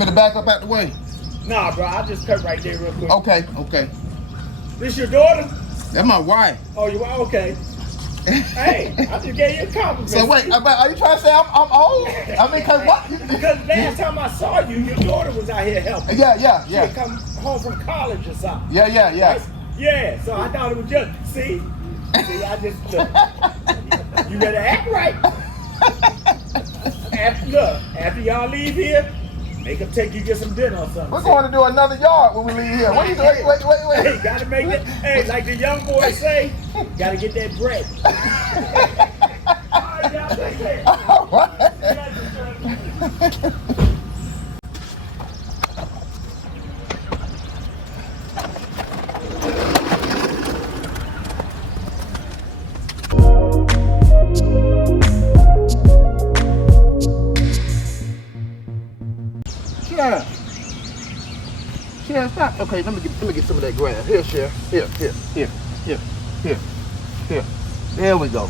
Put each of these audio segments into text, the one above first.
me to back up out the way? Nah, bro, I'll just cut right there real quick. Okay, okay. This your daughter? That's my wife. Oh, you are? Okay. Hey, I just gave you a compliment. So wait, are you trying to say I'm old? I mean, cause what? Because last time I saw you, your daughter was out here helping. Yeah. She had come home from college or something. Yeah. Right? Yeah, so I thought it was just, see, I just, look, you better act right. After y'all leave here, make them take you get some dinner or something. We're going to do another yard when we leave here. What are you doing? Wait. Hey, gotta make it. Hey, like the young boys say, gotta get that bread. All right, y'all take care. All right. Yeah, stop. Okay, let me get some of that grass. Here, Sheriff. Here. There we go.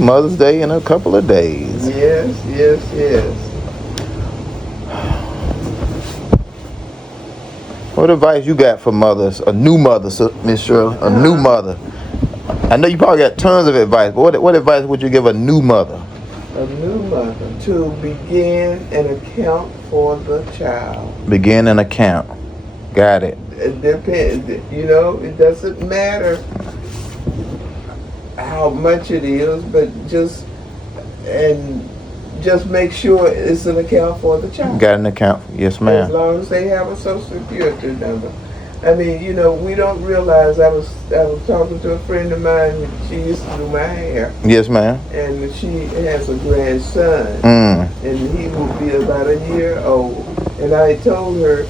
Mother's Day in a couple of days. Yes, yes, yes. What advice you got for mothers? A new mother, Miss Shirley. A new mother. I know you probably got tons of advice, but what advice would you give a new mother? A new mother to begin an account for the child. Begin an account. Got it. It depends. You know, it doesn't matter how much it is, but just make sure it's an account for the child. Got an account. Yes, As ma'am. long as they have a social security number. I mean, you know, we don't realize. I was talking to a friend of mine. She used to do my hair, Yes, ma'am. and she has a grandson, and he will be about a year old. And I told her,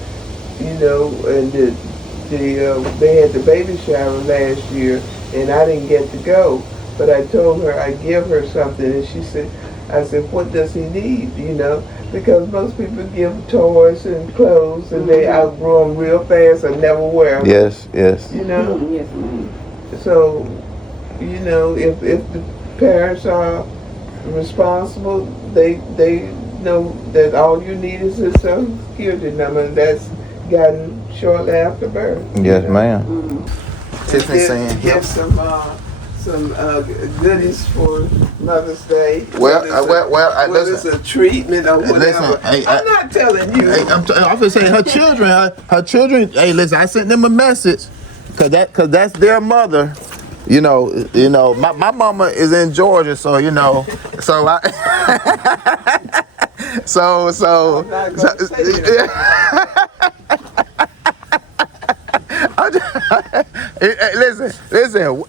you know, and they had the baby shower last year, and I didn't get to go. But I told her I'd give her something, and she said, I said, what does he need, you know? Because most people give toys and clothes, and they outgrow them real fast and never wear them. Yes, yes. You know? Yes, ma'am. So, you know, if the parents are responsible, they know that all you need is a social security number, and that's gotten shortly after birth. Yes, you know? ma'am. Tiffany saying, Get some goodies for Mother's Day. Well, whether listen. it's a treatment or whatever. Listen, hey, I'm not telling you. Hey, I'm gonna say her children. Hey, listen, I sent them a message, cause that's their mother. You know. My mama is in Georgia, so you know. So I. I'm not gonna say that.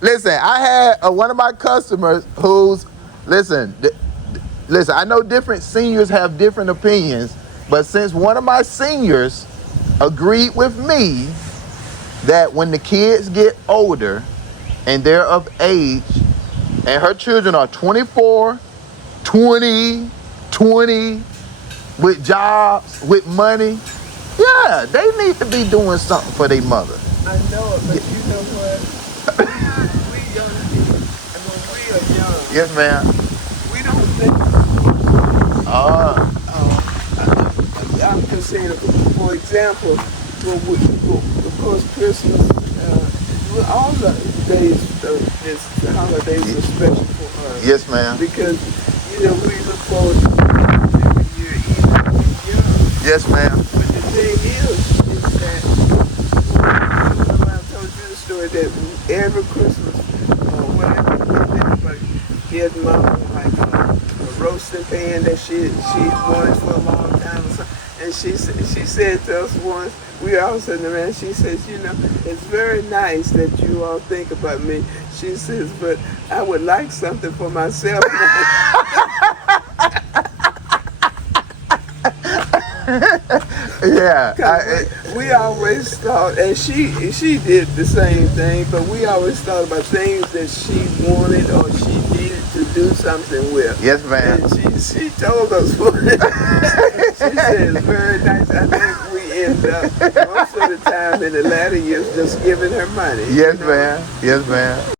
Listen. I had one of my customers who's listen. I know different seniors have different opinions, but since one of my seniors agreed with me that when the kids get older and they're of age, and her children are 24, 20, with jobs, with money, yeah, they need to be doing something for their mother. I know it, but you know what? We young people, and when we are young, Yes, ma'am. we don't think. I'm considering, for example, of course, Christmas, all the days, this holidays are special for us. Yes, ma'am. Because, you know, we look forward to every year, even when we're young. Yes, ma'am. But the thing is that, I told you the story that every Christmas, whatever, everybody gives Mama like a roasting pan that she wanted for a long time or something. And she said to us once, we all sitting around, she says, you know, it's very nice that you all think about me. She says, but I would like something for myself. Yeah. We always thought, and she did the same thing, but we always thought about things that she wanted or she needed to do something with. Yes, ma'am. And she told us what. She said it's very nice. I think we end up most of the time in the latter years just giving her money. Yes, ma'am. Yes, ma'am.